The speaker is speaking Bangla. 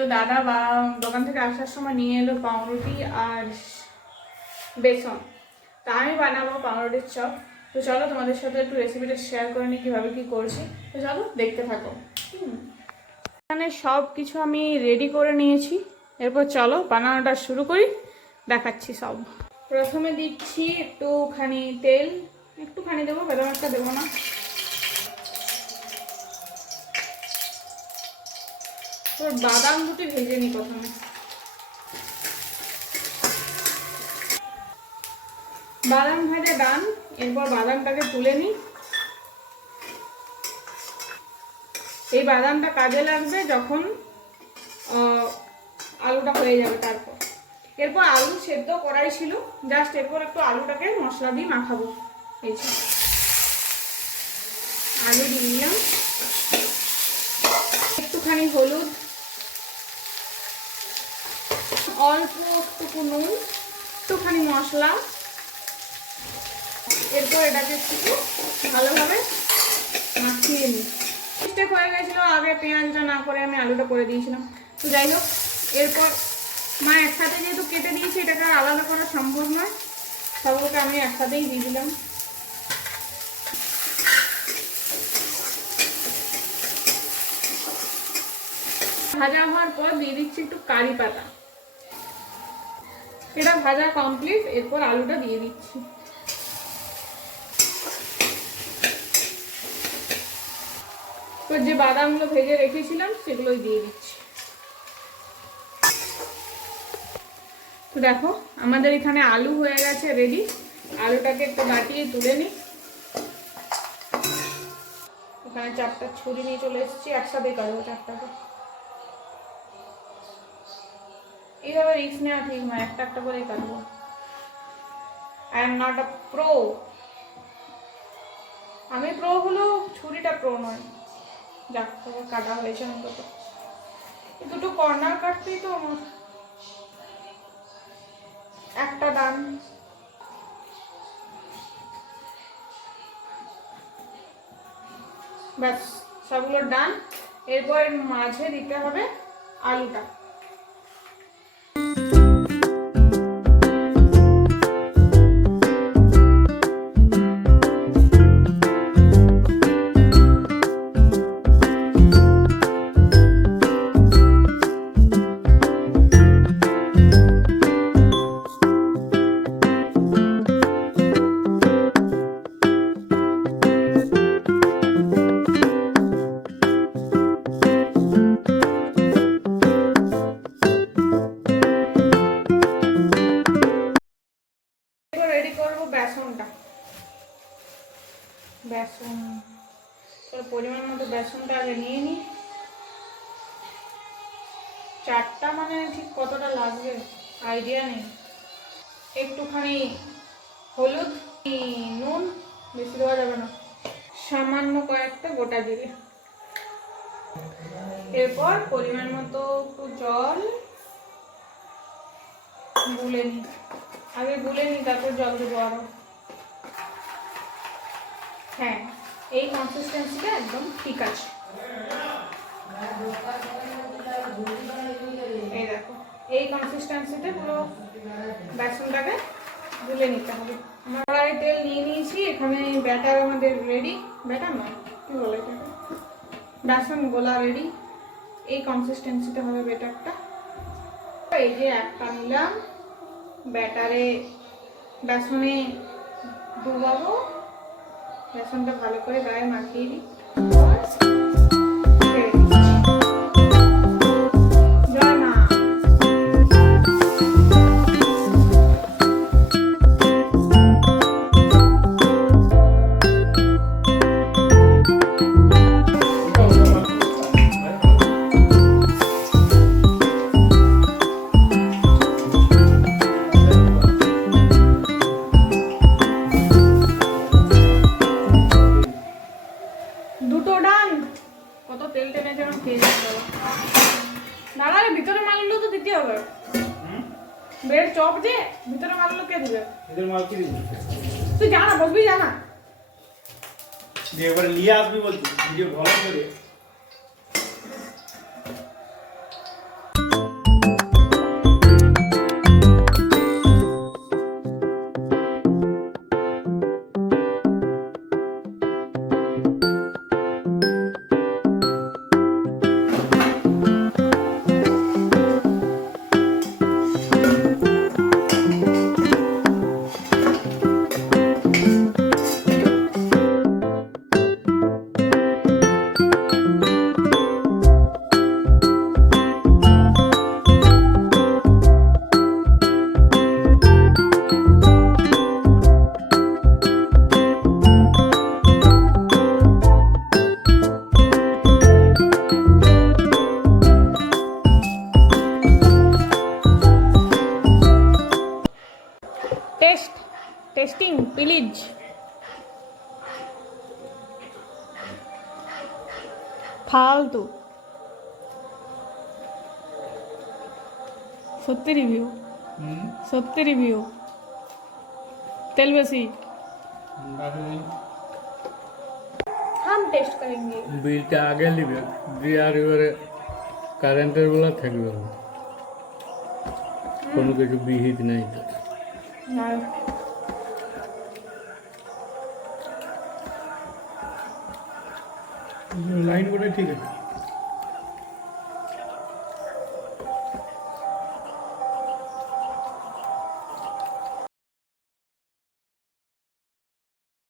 তো দাদা বা দোকান থেকে আসার সময় নিয়ে এলো পাউরুটি আর বেসন। তা আমি বানাবো পাউরুটির চপ। তো চলো তোমাদের সাথে একটু রেসিপিটা শেয়ার করে নিই কীভাবে কী করছি। তো চলো দেখতে থাকো। এখানে সব কিছু আমি রেডি করে নিয়েছি, এরপর চলো বানানোটা শুরু করি, দেখাচ্ছি সব। প্রথমে দিচ্ছি একটুখানি তেল, একটুখানি দেবো, বেদম একটা দেবো না। বাদাম দুটি ভেজে নিই প্রথমে। বাদাম ভাজা ডান, এরপর বাদামটাকে তুলে নিই। এই বাদামটা কাজে লাগবে যখন আলুটা হয়ে যাবে। তারপর এরপর আলু সেদ্ধ করাই ছিল, জাস্ট এরপর একটু আলুটাকে মশলা দিয়ে মাখাবো। এই যে আলু দিয়ে দিলাম, একটুখানি হলুদ, অল্প একটু নুন, একটুখানি মশলা। এরপর এটাকে একটু ভালোভাবে মাখিয়ে নিই। মিস্টেক হয়ে গেছিলো, আগে পেঁয়াজটা না করে আমি আলুটা করে দিয়েছিলাম। তো যাই হোক, এরপর মা একসাথে যেহেতু কেটে দিয়েছি, এটাকে আলাদা করা সম্ভব নয়, সবগুলোকে আমি একসাথেই দিয়ে দিলাম। ভাজা হওয়ার পর দিয়ে দিচ্ছি একটু কারি পাতা। এটা ভাজা কমপ্লিট, এরপর আলুটা দিয়ে দিচ্ছি। তো যে বাদামগুলো ভেজে রেখেছিলাম সেগুলোই দিয়ে দিচ্ছি। তো দেখো আমাদের এখানে আলু হয়ে গেছে রেডি। আলুটাকে একটু বাটিয়ে তুলে নিই। এখানে 4টা ছুরি নিয়ে চলে এসেছি, একসাথেই কাটবো 4টাকে। এইভাবে রিস্ক নেওয়া ঠিক নয়, একটা একটা করেই কাটবো। I am not a pro. আমি প্রো হলেও ছুরিটা প্রো নয়। যাক, তবে কাটা হয়েছে অন্তত। দুটো কর্নার কাটতেই তো আমার একটা ডান। ব্যাস, সবগুলো ডান। এরপর মাঝে দিতে হবে আলুটা। বেসন পরিমাণ মতো বেসনটা আগে নিয়ে নিই। 4টা মানে ঠিক কতটা লাগবে আইডিয়া নেই। একটুখানি হলুদ, নুন, বেশি দেওয়া যাবে না, সামান্য কয়েকটা গোটা জিরে। এরপর পরিমাণ মতো একটু জল গুলে নিই। আগে গুলে নিই, তারপর জল দেবো আরো। হ্যাঁ, এই কনসিস্টেন্সিটা একদম ঠিক আছে। এই দেখো, এই কনসিস্টেন্সিতে পুরো বেসনটাকে গুলে নিতে হবে। আমরা কড়াইয়ে তেল নিয়ে নিয়েছি, এখানে ব্যাটার আমাদের রেডি। ব্যাটার নয়, কি বলে এটাকে, বেসন গোলা রেডি। এই কনসিস্টেন্সিতে হবে ব্যাটারটা। এই যে একটা নিলাম, ব্যাটারে বেসনে ডুবাবো। বেসনটা ভালো করে গায়ে মাখিয়ে দিই। দুটো ডান। কত তেল টেনেছে আমার খেয়ে যাবে। দাদা ভিতরে মালগুলো তো দিতে হবে। ব্রেড চপ যে ভিতরে মালগুলো কে দিবে? ভিতরে মাল কি দিবে? তুই জানা, বলবি জানা। একবার নিয়ে আসবি বলছি, ভিডিও ভালো করে। Testing please. ফালতু সত্যি রিভিউ, সত্যি রিভিউ। तेल बेसी हम टेस्ट करेंगे। বিলটা আগে নিবে দিয়ার এবারে কারেন্টের বেলা থাকবে না, কোনো কিছু বিহিত নাই। লাইন করে ঠিক আছে।